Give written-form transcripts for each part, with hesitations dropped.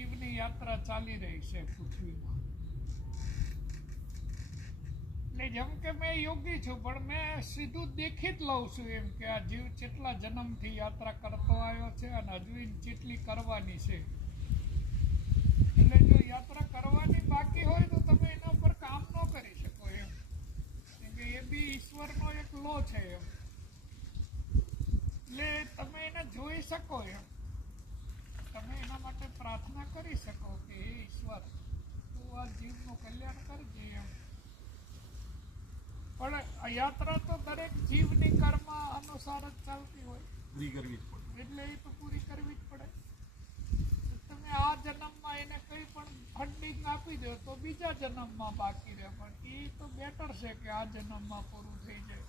જીવની યાત્રા ચાલી રહી છે પૃથ્વીમાં. એટલે જેમ કે મેં યોગી છું, પણ મેં સીધું દેખી જ લઉં છું એમ કે આ જીવ કેટલા જન્મથી યાત્રા કરતો આવ્યો છે અને હજુ કેટલી કરવાની છે. એટલે જો યાત્રા કરવાની બાકી હોય તો તમે એના પર કામ ન કરી શકો એમ, કેમ કે એ બી ઈશ્વરનો એક લો છે એમ. એટલે તમે એને જોઈ શકો એમ, તમે એના માટે પ્રાર્થના કરી શકો કે હે ઈશ્વર, તું આ જીવનું કલ્યાણ કરજે એમ. પણ આ યાત્રા તો દરેક જીવની કર્મ અનુસાર જ ચાલતી હોય, પૂરી કરવી જ પડે. એટલે એ તો પૂરી કરવી જ પડે. તમે આ જન્મમાં એને કંઈ પણ ફંડિંગ આપી દો તો બીજા જન્મમાં બાકી રહે, પણ એ તો બેટર છે કે આ જન્મમાં પૂરું થઈ જાય.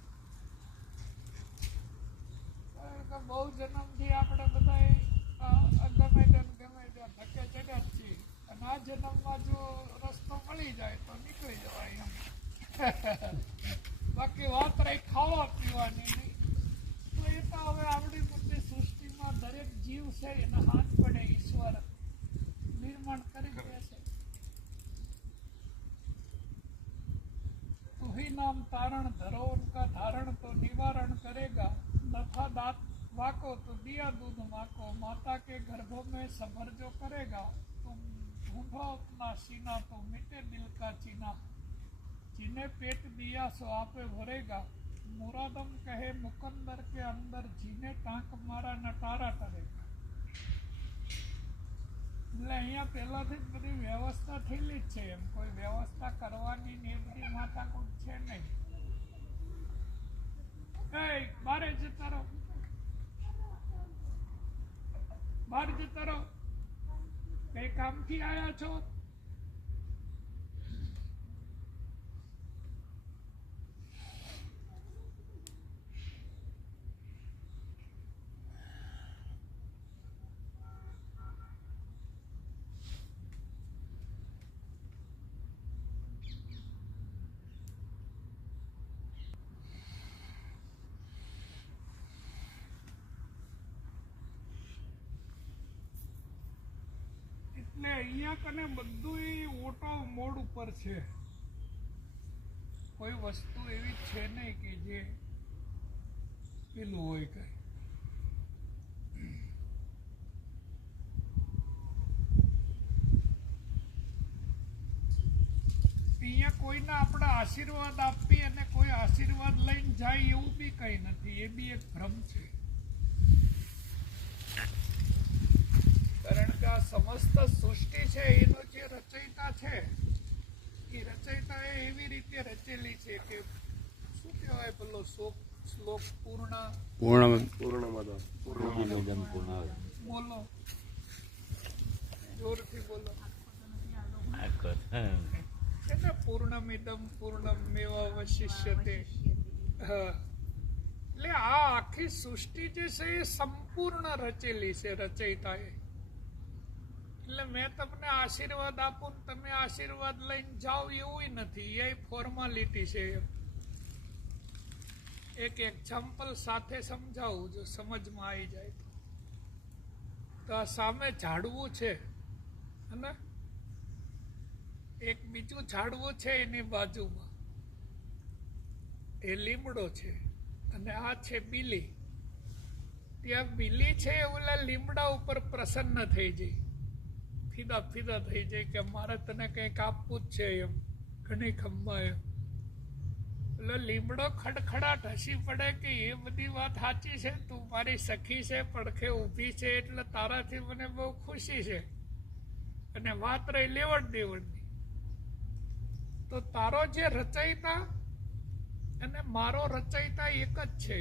કારણ કે બહુ જન્મથી આપણે બધા ગમે ત્યાં ધક્કે ચડ્યા જ છીએ, અને આ જન્મમાં જો રસ્તો મળી જાય તો નીકળી જવાય એમ. બાકી વાત રહી ખાવા પીવાની નહીં, તો એ તો હવે આપણી મોટી સૃષ્ટિમાં દરેક જીવ છે એને હાથ પડે ઈશ્વર નિર્માણ કરી દે છે. તું ही नाम तारण धरो उनका धारण तो निवारण करेगा, नफा दांत वाको तो दिया दूध माको, माता के गर्भों में सबर जो करेगा, तुम ढूंढो अपना सीना तो मिटे दिल का चीना, जिन्हें पेट दिया सो आपे भरेगा, मुरादम कहे मुकंदर के अंदर, जिन्हें टांक मारा नटारा टरेगा. એટલે અહીંયા પહેલાથી જ બધી વ્યવસ્થા થયેલી જ છે એમ, કોઈ વ્યવસ્થા કરવાની ને બધી માથાકૂટ છે નહીં. બારે જતા રહો, બહાર જતા રહો, કઈ કામથી આવ્યા છો? એટલે અહીંયા કને બધું ઓટો મોડ ઉપર છે, કોઈ વસ્તુ એવી છે નહીં કે જે પેલું હોય કઈ. અહીંયા કોઈને આપણે આશીર્વાદ આપી અને કોઈ આશીર્વાદ લઈને જાય એવું બી કઈ નથી, એ બી એક ભ્રમ છે. કારણ કે આ સમસ્ત સૃષ્ટિ છે એનો જે રચયિતા છે એ રચયિતા એવી રીતે રચેલી છે કે શું કહેવાય પેલો શ્લોક બોલો જોરથી બોલો. પૂર્ણમિદમ પૂર્ણમેવાવશિષ્યતે. એટલે આ આખી સૃષ્ટિ જે છે એ સંપૂર્ણ રચેલી છે રચયિતાએ. એટલે મેં તમને આશીર્વાદ આપું તમે આશીર્વાદ લઈને જાઓ એવું નથી, એ ફોર્માલિટી છે. એક એક્ઝામ્પલ સાથે સમજાવું જો સમજમાં આવી જાય તો આ સામે ઝાડવું છે અને એક બીજું ઝાડવું છે એની બાજુમાં, એ લીમડો છે અને આ છે બીલી. ત્યાં બીલી છે ઓલા લીમડા ઉપર પ્રસન્ન થઈ જાય, ફીદા ફીદા થઈ જાય કે મારે તને કંઈક આપવું જ છે એમ, ઘણી ખંભા એમ. એટલે લીમડો ખડખડાટ હસી પડે કે એ બધી વાત સાચી છે, તું મારી સખી છે, પડખે ઊભી છે, એટલે તારાથી મને બહુ ખુશી છે. અને વાત રહી લેવડ દેવડની, તો તારો જે રચયિતા અને મારો રચયિતા એક જ છે,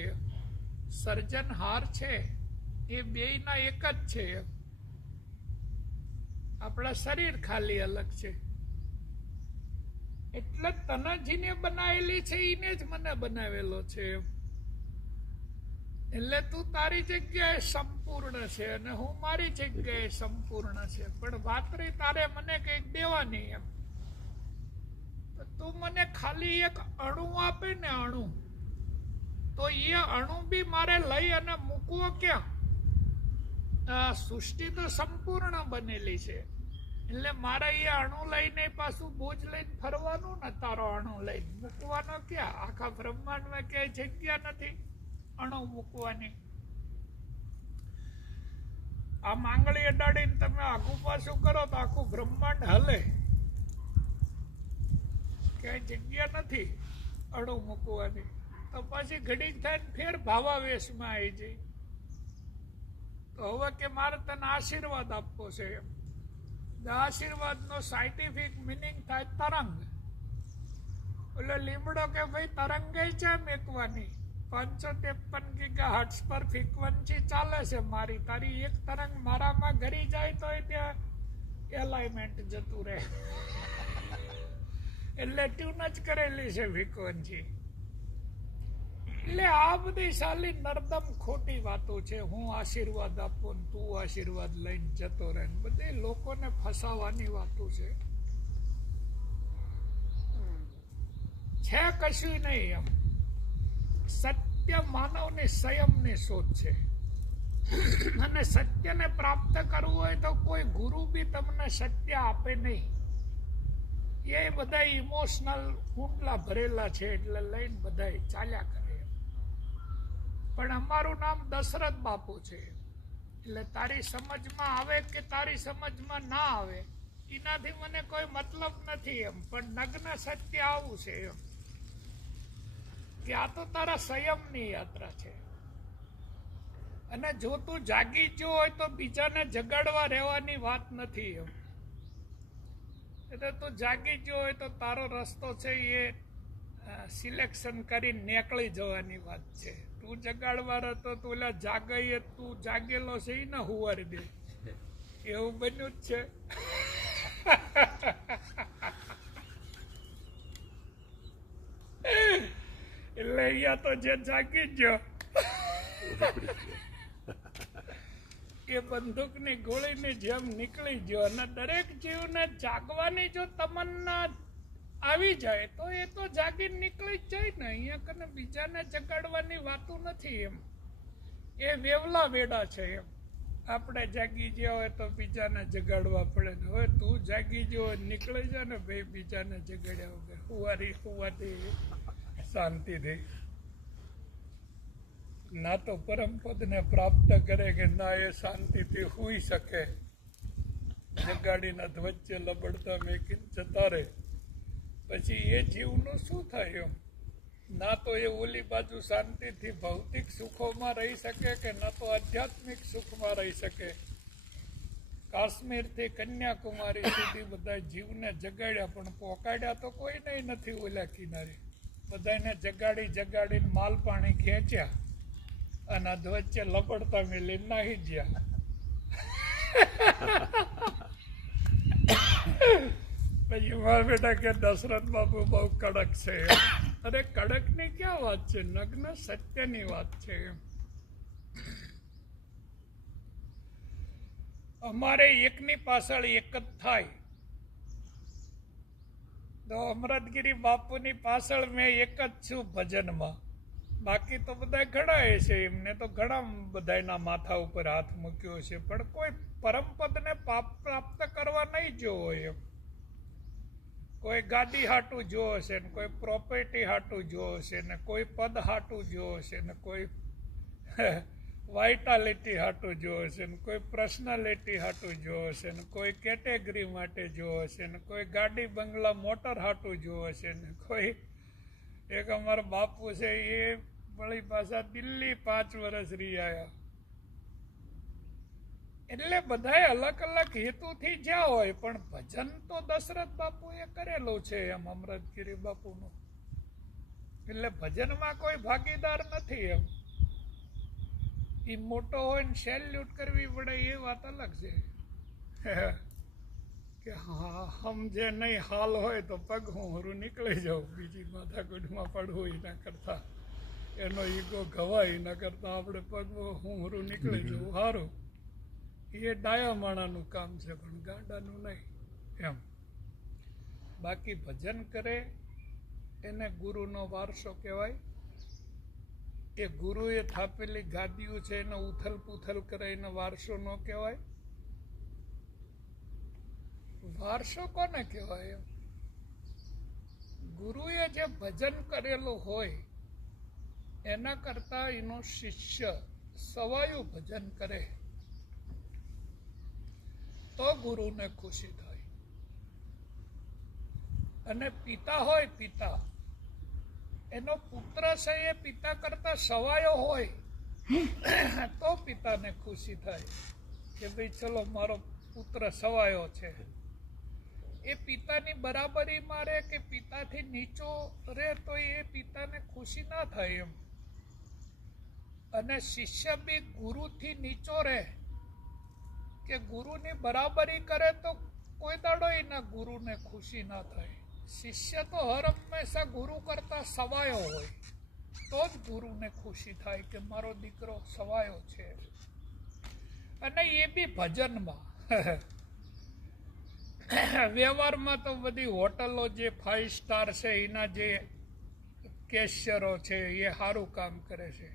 સર્જનહાર છે એ બેયના એક જ છે. આપણા શરીર ખાલી અલગ છે. એટલે તને જેને બનાવેલી છે એને જ મને બનાવેલો છે. એટલે તું તારી જગ્યાએ સંપૂર્ણ છે અને હું મારી જગ્યાએ સંપૂર્ણ છે, પણ વાત રહી તારે મને કંઈક દેવાની એમ. તું મને ખાલી એક અણુ આપે ને અણુ, તો એ અણુ બી મારે લઈ અને મૂકવો ક્યાં? આ સૃષ્ટિ તો સંપૂર્ણ બનેલી છે, એટલે મારે એ અણુ લઈને પાછું બોજ લઈને ફરવાનું ને તારો અણુ લઈને મૂકવાનો ક્યાં? આખા બ્રહ્માંડમાં ક્યાંય જગ્યા નથી અણુ મૂકવાની. આ માંગળી અડાડીને તમે આખું પાછું કરો તો આખું બ્રહ્માંડ હલે. ક્યાંય જગ્યા નથી અણુ મૂકવાની. તો પછી ઘડીક થાય ફેર ભાવાવેશમાં આવી જાય. તો હવે કે મારે તને આશીર્વાદ આપવો છે એમ. આશીર્વાદનો સાયન્ટિફિક મિનિંગ થાય તરંગ. એટલે લીમડો કે ભાઈ તરંગે છે મેકવાની 553 ગીગાહર્ટ્ઝ પર ફ્રીક્વન્સી ચાલે છે મારી. તારી એક તરંગ મારામાં ઘરી જાય તો ત્યાં એલાઇનમેન્ટ જતું રહે. એટલે ટ્યુન જ કરેલી છે ફ્રીક્વન્સી. એટલે આ બધી સાલી નરદમ ખોટી વાતો છે. હું આશીર્વાદ આપું ને તું આશીર્વાદ લઈને જતો રહે. બધી લોકોને ફસાવાની વાતો છે કશું નહીં એમ. સત્ય માનવની સંયમની શોધ છે. અને સત્યને પ્રાપ્ત કરવું હોય તો કોઈ ગુરુ બી તમને સત્ય આપે નહીં. એ બધા ઇમોશનલ કુંડલા ભરેલા છે એટલે લઈને બધા ચાલ્યા કરે. પણ અમારું નામ દશરથ બાપુ છે. એટલે તારી સમજમાં આવે કે તારી સમજમાં ના આવે એનાથી મને કોઈ મતલબ નથી એમ. પણ નગ્ન સત્ય આવું છે એમ કે આ તો તારા સંયમની યાત્રા છે. અને જો તું જાગી ગયો હોય તો બીજાને જગાડવા રહેવાની વાત નથી એમ. એટલે તું જાગી ગયો હોય તો તારો રસ્તો છે એ સિલેક્શન કરીને નીકળી જવાની વાત છે. તું જગાડવા રહેતો તું ઓલા જાગીએ તું જાગેલો છે એ ના હુવારી દે એવું બન્યું જ છે. એટલે અહીંયા તો જે જાગી ગયો એ બંદૂકની ગોળીની જેમ નીકળી ગયો. અને દરેક જીવને જાગવાની જો તમન્ના આવી જાય તો એ તો જાગીને નીકળી જ જાય ને. અહીંયા કને બીજાને જગાડવાની વાતો નથી એમ. એ વેવલા વેડા છે એમ. આપણે જાગી ગયા હોય તો બીજાને જગાડવા પડે ને. હવે તું જાગી ગયો હોય નીકળી જાય ને ભાઈ બીજાને જગાડ્યા વગર હુવાથી શાંતિથી. ના તો પરમપદને પ્રાપ્ત કરે કે ના એ શાંતિથી હોઈ શકે. જગાડીને વચ્ચે લબડતા મેકીને જતા રહે પછી એ જીવનું શું થાય એમ. ના તો એ ઓલી બાજુ શાંતિથી ભૌતિક સુખોમાં રહી શકે કે ના તો આધ્યાત્મિક સુખમાં રહી શકે. કાશ્મીરથી કન્યાકુમારી સુધી બધા જીવને જગાડ્યા પણ પોકાડ્યા તો કોઈ નહીં નથી ઓલા કિનારે. બધાને જગાડીને માલ પાણી ખેંચ્યા અને વચ્ચે લપડતા મેલી નાહી ગયા. પછી મારા બેટા કે દશરથ બાપુ બહુ કડક છે. અરે કડકની ક્યાં વાત છે? નગ્ન સત્યની વાત છે. અમારે એકની પાછળ એક જ થાય. તો અમૃતગીરી બાપુની પાછળ મેં એક જ છું ભજનમાં. બાકી તો બધા ઘણા છે. એમને તો ઘણા બધાના માથા ઉપર હાથ મૂક્યો છે. પણ કોઈ પરમપદને પ્રાપ્ત કરવા નહીં જોવો એમ. કોઈ ગાદી હાટું જોવો છે ને કોઈ પ્રોપર્ટી હાટું જોવો છે ને કોઈ પદ હાટું જોવો છે ને કોઈ વાઇટાલિટી હાટું જોવો છે ને કોઈ પર્સનાલિટી હાટું જોવો છે ને કોઈ કેટેગરી માટે જોવો છે ને કોઈ ગાડી બંગલા મોટર હાટું જોવો છે ને કોઈ. એક અમારા બાપુ છે એ વળી પાછા દિલ્હી 5 વર્ષ રહી આવ્યા. એટલે બધાએ અલગ અલગ હેતુથી જ્યાં હોય પણ ભજન તો દશરથ બાપુએ કરેલું છે એમ અમૃતગીરી બાપુનું. એટલે ભજનમાં કોઈ ભાગીદાર નથી એમ. એ મોટો હોય ને સેલ્યુટ કરવી પડે એ વાત અલગ છે કે હા સમજે નહીં હાલ હોય તો પગ હું હરું નીકળી જાઉં. બીજી માથાકૂટમાં પડવું એના કરતા એનો ઈગો ઘવાય એના કરતા આપણે પગ હું હરું નીકળી જવું સારું. એ ડાયા માણાનું કામ છે પણ ગાંડાનું નહીં એમ. બાકી ભજન કરે એને ગુરુનો વારસો કહેવાય. એ ગુરુએ થાપેલી ગાદીઓ છે એને ઉથલ પૂથલ કરે એને વારસો ન કહેવાય. વારસો કોને કહેવાય? એમ ગુરુએ જે ભજન કરેલું હોય એના કરતા એનો શિષ્ય સવાયું ભજન કરે તો ગુરુને ખુશી થાય. અને પિતા હોય, પિતા એનો પુત્ર છે એ પિતા કરતા સવાયો હોય તો પિતાને ખુશી થાય કે ભાઈ ચલો મારો પુત્ર સવાયો છે. એ પિતાની બરાબરી મારે કે પિતાથી નીચો રહે તો એ પિતાને ખુશી ના થાય એમ. અને શિષ્ય બી ગુરુથી નીચો રહે કે ગુરુની બરાબરી કરે તો કોઈ દાડો એના ગુરુને ખુશી ના થાય. શિષ્ય તો હર હંમેશા ગુરુ કરતા સવાયો હોય તો જ ગુરુને ખુશી થાય કે મારો દીકરો સવાયો છે. અને એ બી ભજનમાં. વ્યવહારમાં તો બધી હોટલો જે 5 સ્ટાર છે એના જે કેશિયરો છે એ સારું કામ કરે છે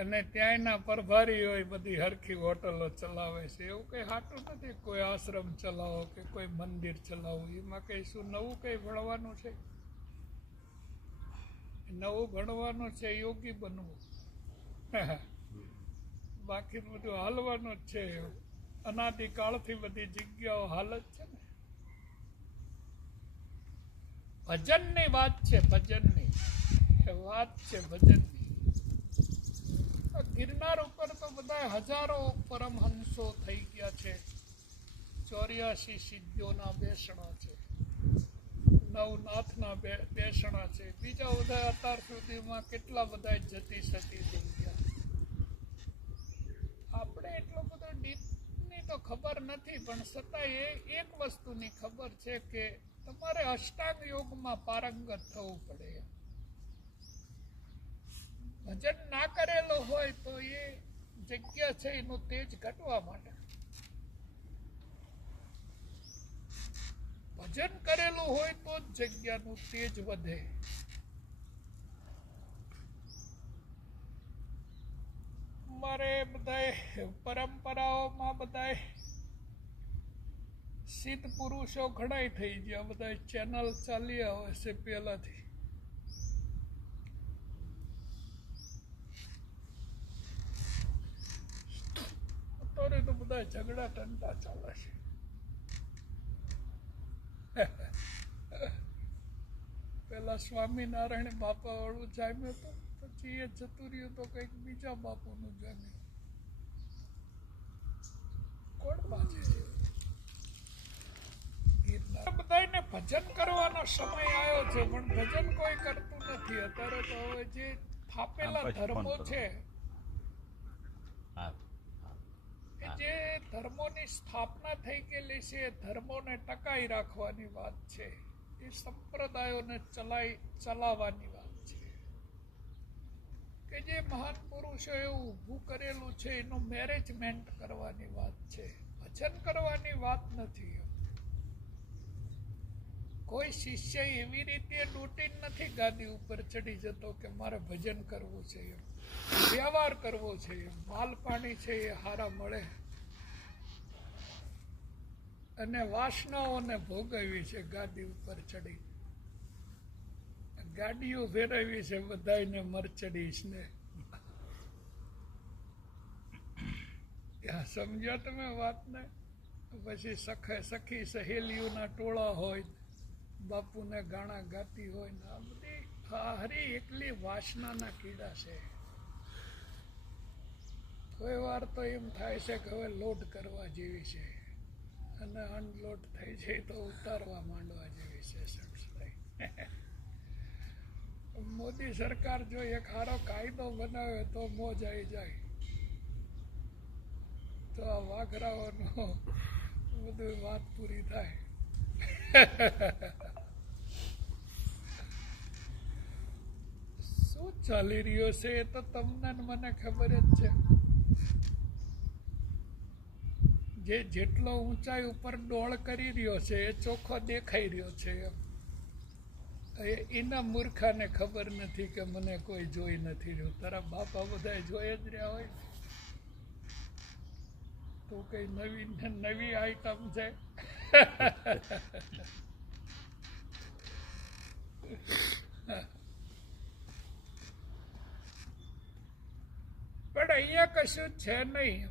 અને ત્યાંના પ્રભારી હોય બધી હરખી હોટલો ચલાવે છે. એવું કંઈ સાચું નથી. કોઈ આશ્રમ ચલાવો કે કોઈ મંદિર ચલાવો એમાં કંઈ શું નવું કંઈ ભણવાનું છે? નવું ભણવાનું છે યોગી બનવું. બાકી બધું હાલવાનું જ છે. અનાદિકાળથી બધી જગ્યાઓ હાલત છે ને. ભજનની વાત છે, ભજનની વાત છે, ભજનની. ગિરનાર ઉપર તો બધા હજારો પરમહંસો થઈ ગયા છે. 84 સિદ્ધિઓના બેસણા છે, નવનાથના બેસણા છે. બીજા બધા અત્યાર સુધીમાં કેટલા બધા જતી સતી થઈ ગયા. આપણે એટલો બધો ડીપની તો ખબર નથી, પણ છતાં એક વસ્તુની ખબર છે કે તમારે અષ્ટાંગ યોગમાં પારંગત થવું પડે. ભજન ના કરેલો હોય તો એ જગ્યા છે એનું તેજ ઘટવા માટે. ભજન કરેલું હોય તો જ જગ્યાનું તેજ વધે. અમારે બધાય પરંપરાઓમાં બધાય સિદ્ધ પુરુષો ઘણાય થઈ ગયા. બધા ચેનલ ચાલી આવે છે પહેલાથી. અત્યારે તો બધા ઝઘડા ટંટા ચાલે છે. પેલા સ્વામિનારાયણ બાપા વાળું જામ્યું હતું, પછી એ જતું રહ્યું તો કંઈક બીજા બાપુનું જામ્યું. કોણ બાજે છે? બધાને ભજન કરવાનો સમય આવ્યો છે, પણ ભજન કોઈ કરતું નથી. અત્યારે તો હવે જે થાપેલા ધર્મો છે, જે ધર્મોની સ્થાપના થઈ ગયેલી છે, એ ધર્મોને ટકાઈ રાખવાની વાત છે. એ સંપ્રદાયોને ચલાવવાની વાત છે. કે જે મહાન પુરુષો એવું ઊભું કરેલું છે એનું મેનેજમેન્ટ કરવાની વાત છે. ભજન કરવાની વાત નથી. કોઈ શિષ્ય એવી રીતે રૂટીન નથી ગાદી ઉપર ચડી જતો કે મારે ભજન કરવું છે. એમ વ્યવહાર કરવો છે. માલ પાણી છે એ હારા મળે અને વાસનાઓને ભોગવવી છે. ગાદી ઉપર ચડી ગાડીઓ ફેરવવી છે બધાને મર્ચડીસ ને. સમજ્યા તમે વાતને? પછી સખી સહેલીઓના ટોળા હોય, બાપુને ગાણા ગાતી હોય ને. આ બધી હરી એકલી વાસનાના કીડા છે. કોઈ વાર તો એમ થાય છે કે હવે લોડ કરવા જેવી છે, અને અનલોડ થઈ જાય તો ઉતારવા માંડવા જેવી છે. મોદી સરકાર જો એક સારો કાયદો બનાવે તો મોજ આવી જાય. તો આ વાઘરાઓનું બધું વાત પૂરી થાય. શું ચાલી રહ્યો છે એ તો તમને મને ખબર જ છે. જે જેટલો ઊંચાઈ ઉપર ડોળ કરી રહ્યો છે એ ચોખ્ખો દેખાઈ રહ્યો છે. એના મૂર્ખાને ખબર નથી કે મને કોઈ જોઈ નથી રહ્યું. તારા બાપા બધા જોઈ જ રહ્યા હોય. તું કઈ નવી આઈટમ છે? પણ અહીંયા કશું છે નહીં.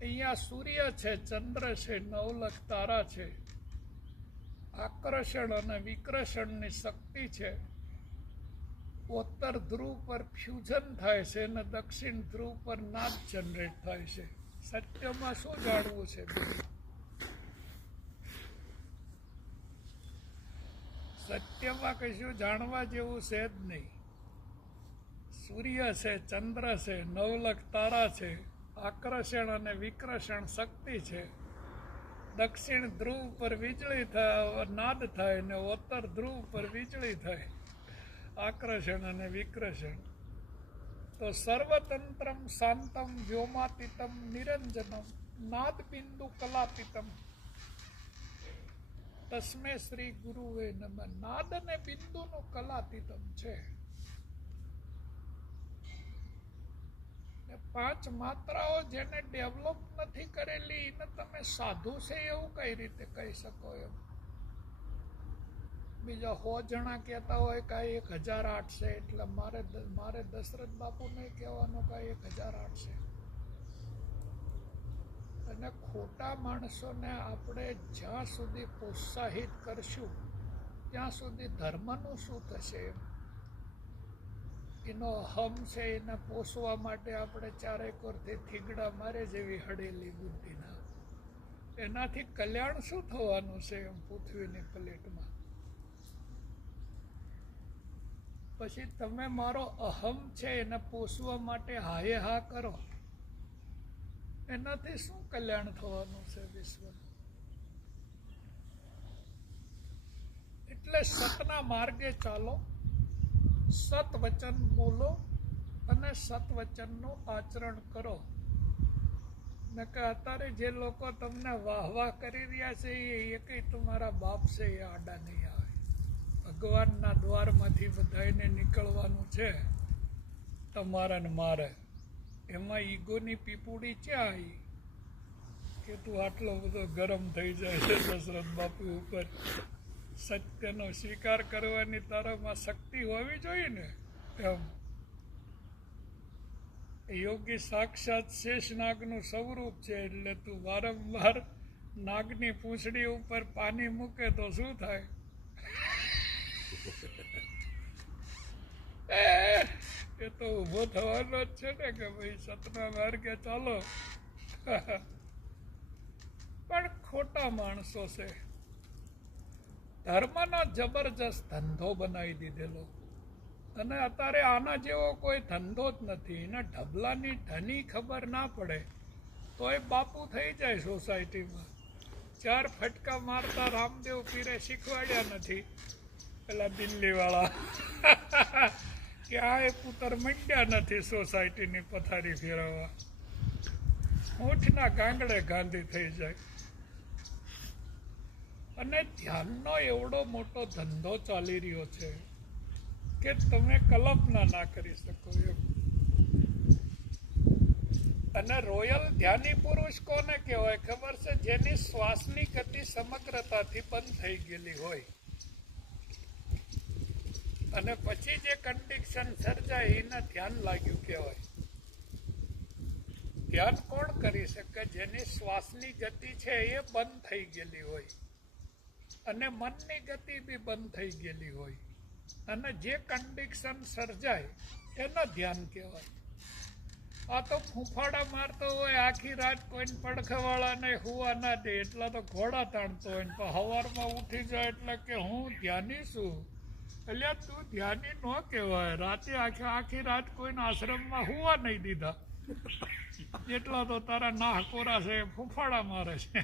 અહીંયા સૂર્ય છે, ચંદ્ર છે, નવલખ તારા છે, આકર્ષણ અને વિકર્ષણની શક્તિ છે. ઉત્તર ધ્રુવ પર ફ્યુઝન થાય છે અને દક્ષિણ ધ્રુવ પર નાદ જનરેટ થાય છે. સત્યમાં શું જાણવું છે? સત્યમાં કશું જાણવા જેવું છે જ નહીં. સૂર્ય છે, ચંદ્ર છે, નવલખ તારા છે, આકર્ષણ અને વિકર્ષણ શક્તિ છે. દક્ષિણ ધ્રુવ પર વીજળી થાય, નાદ થાય, ને ઉત્તર ધ્રુવ પર વીજળી થાય, આકર્ષણ અને વિકર્ષણ. તો સર્વતંત્રમ શાંતમ વ્યોમાતીતમ નિરંજનમ નાદ બિંદુ કલાતીતમ તસ્મે શ્રી ગુરુવે નમઃ. નાદ અને બિંદુનું કલાતીતમ છે. પાંચ માત્રાઓ જેને ડેવલપ નથી કરેલી એને તમે સાધુ છે એવું કઈ રીતે કહી શકો? એમ બીજા 100 જણા કહેતા હોય કાંઈ 1008 છે, એટલે મારે દશરથ બાપુ નહીં કહેવાનું કાંઈ 1008 છે. અને ખોટા માણસોને આપણે જ્યાં સુધી પ્રોત્સાહિત કરશું ત્યાં સુધી ધર્મનું શું થશે? એનો અહમ છે, એને પોષવા માટે આપણે ચારેય કોરથી થીગડા મારે જેવી હડેલી બુદ્ધિના. એનાથી કલ્યાણ શું થવાનું છે એમ પૃથ્વીની પ્લેટમાં? પછી તમે મારો અહમ છે એને પોષવા માટે હાયે હા કરો, એનાથી શું કલ્યાણ થવાનું છે વિશ્વનું? એટલે સતના માર્ગે ચાલો, સત વચન બોલો અને સત વચનનું આચરણ કરો. ને કે અત્યારે જે લોકો તમને વાહ વાહ કરી રહ્યા છે એ કઈ તમારા બાપ છે, એ આડા નહીં આવે. ભગવાનના દ્વારમાંથી બધાને નીકળવાનું છે, તમારે ને મારે. એમાં ઈગોની પીપુડી ક્યાં આવી કે તું આટલો બધો ગરમ થઈ જાય છે દશરથ બાપુ ઉપર? સત્યનો સ્વીકાર કરવાની તારામાં શક્તિ હોવી જોઈએ ને. એમ યોગી સાક્ષાત શેષ નાગનું સ્વરૂપ છે, એટલે તું વારંવાર નાગની પૂંછડી ઉપર પાણી મૂકે તો શું થાય? એ તો ઊભો થવાનો જ છે ને કે ભાઈ સતના માર્ગે ચાલો. પણ ખોટા માણસો છે, ધર્મનો જબરજસ્ત ધંધો બનાવી દીધેલો. અને અત્યારે આના જેવો કોઈ ધંધો જ નથી. એને ઢબલાની ધની ખબર ના પડે તોય બાપુ થઈ જાય સોસાયટીમાં. 4 ફટકા મારતા રામદેવ પીરે શીખવાડ્યા નથી પેલા દિલ્હીવાળા કે આ એ પુત્ર મંડ્યા નથી સોસાયટીની પથારી ફેરવવા. ઊંઠના ગાંગડે ગાંધી થઈ જાય. અને ધ્યાનનો એવડો મોટો ધંધો ચાલી રહ્યો છે કે તમે કલ્પના ના કરી શકો એમ. અને રોયલ ધ્યાની પુરુષ કોને કહેવાય ખબર છે? જેની શ્વાસની ગતિ સમગ્રતાથી બંધ થઈ ગયેલી હોય અને પછી જે કન્ડિશન સર્જાય એને ધ્યાન લાગ્યું કહેવાય. ધ્યાન કોણ કરી શકે? જેની શ્વાસની ગતિ છે એ બંધ થઈ ગયેલી હોય અને મનની ગતિ બી બંધ થઈ ગયેલી હોય, અને જે કન્ડિશન સર્જાય એનો ધ્યાન કહેવાય. આ તો ફૂંફાડા મારતો હોય આખી રાત, કોઈને પડખાવાળાને હુવા ના દે એટલા તો ઘોડા તાણતો હોય, તો સવારમાં ઉઠી જાય એટલે કે હું ધ્યાની છું. એટલે તું ધ્યાની ન કહેવાય. રાતે આખી રાત કોઈને આશ્રમમાં હુવા નહીં દીધા એટલા તો તારા નાહકોરા છે, ફૂંફાડા મારે છે.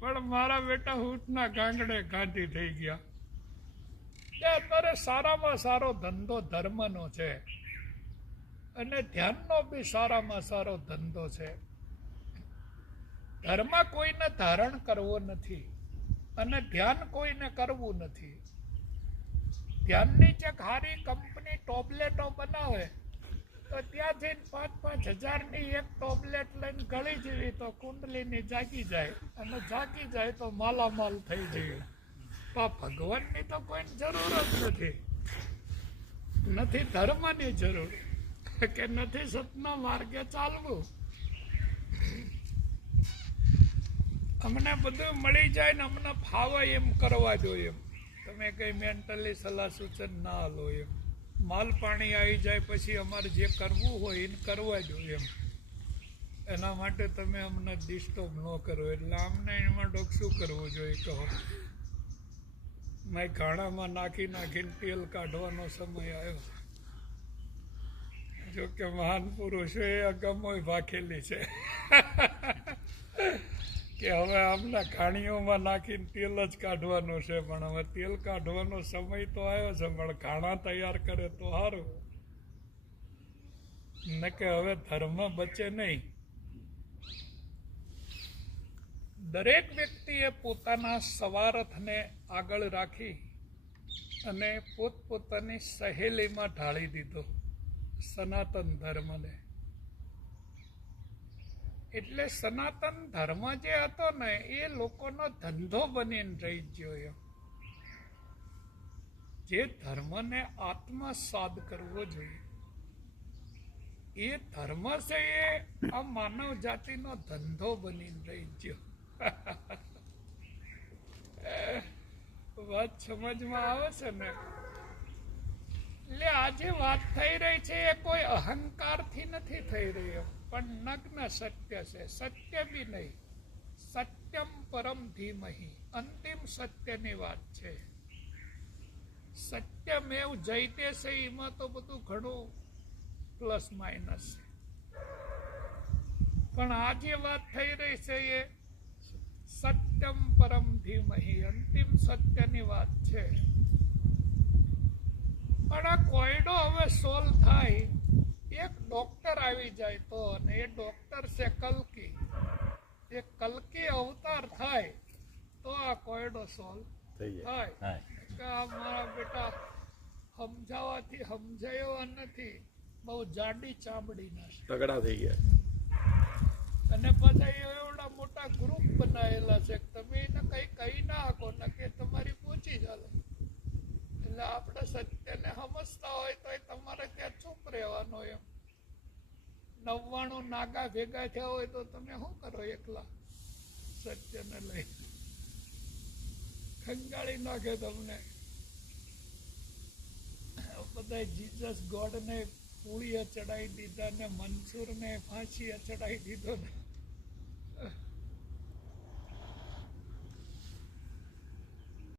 પણ મારા બેટા ઊંટના ગાંગડે ગાંધી થઈ ગયા. એ અત્યારે સારામાં સારો ધંધો ધર્મનો છે અને ધ્યાનનો બી સારામાં સારો ધંધો છે. ધર્મ કોઈને ધારણ કરવો નથી અને ધ્યાન કોઈને કરવું નથી. ધ્યાનની જે ખારી કંપની ટોપલેટો બનાવે તો ત્યાંથી 5,000-5,000ની એક ટોબલેટ લઈને ગળી જેવી તો કુંડલીની જાગી જાય, અને જાગી જાય તો માલામાલ થઈ જાય. તો ભગવાનની તો કોઈ જરૂર જ નથી ધર્મની જરૂર, કે નથી સતના માર્ગે ચાલવું. અમને બધું મળી જાય ને અમને ફાવે એમ કરવા જોઈએ. એમ તમે કઈ મેન્ટલી સલાહ સૂચન ના લો. એમ માલ પાણી આવી જાય પછી અમારે જે કરવું હોય એને કરવા જોઈએ. એમ એના માટે તમે અમને ડિસ્ટર્બ ન કરો. એટલે અમને એમાં શું કરવું જોઈએ કહો? મેં ઘાણામાં નાખીને તેલ કાઢવાનો સમય આવ્યો. જો કે મહાન પુરુષો એ અગમો ભાખેલી છે કે હવે આમના ઘાણીઓમાં નાખીને તેલ જ કાઢવાનું છે. પણ હવે તેલ કાઢવાનો સમય તો આવ્યો છે, પણ ઘાણા તૈયાર કરે તો સારું, ને કે હવે ધર્મ બચે નહીં. દરેક વ્યક્તિએ પોતાના સવારથને આગળ રાખી અને પોતપોતાની સહેલીમાં ઢાળી દીધો સનાતન ધર્મને. એટલે સનાતન ધર્મ જે હતો ને એ લોકોનો ધંધો બનીને રહી ગયો. એમ જે ધર્મને આત્મસાદ કરવો જોઈએ એ ધર્મ છે એ આ માનવ જાતિનો ધંધો બનીને રહી ગયો. વાત સમજમાં આવે છે ને? એટલે આજે વાત થઈ રહી છે એ કોઈ અહંકારથી નથી થઈ રહી, પણ નગ્ન સત્ય છે. સત્ય બી નહીં, સત્યમ પરમ ધીમહિ, અંતિમ સત્યની વાત છે. સત્યમેવ જયતે છે, એમાં તો બધું ઘણું પ્લસ માઇનસ છે. પણ આ જે વાત થઈ રહી છે એ સત્યમ પરમ ધીમહિ, અંતિમ સત્યની વાત છે. પણ આ કોયડો હવે સોલ્વ થાય, એક ડોક્ટર આવી જાય તો, અને એ ડોક્ટર છે કલ્કી. એ કલ્કી અવતાર થાય તો આ કોયડો સોલ્વ થાય. કે આ મારા બેટા સમજાવવાથી સમજાયો નથી, બહુ જાડી ચામડીના છે, તગડા થઈ ગયા. અને પછી એવડા મોટા ગ્રુપ બનાવેલા છે તમે એને કઈ કહી ના શકો ને કે તમારી પહોંચી ચાલે. એટલે આપણે સત્યને સમજતા હોય તો તમારે ત્યાં ચૂપ રહેવાનો. એમ 99 નાગા ભેગા થયા હોય તો તમે શું કરો? એકલા સત્યને લઈ ખંગાળી નાખે તમને. બધા જીસસ ગોડને પૂળીએ ચડાવી દીધા ને મનસૂરને ફાંસીએ ચડાવી દીધો ને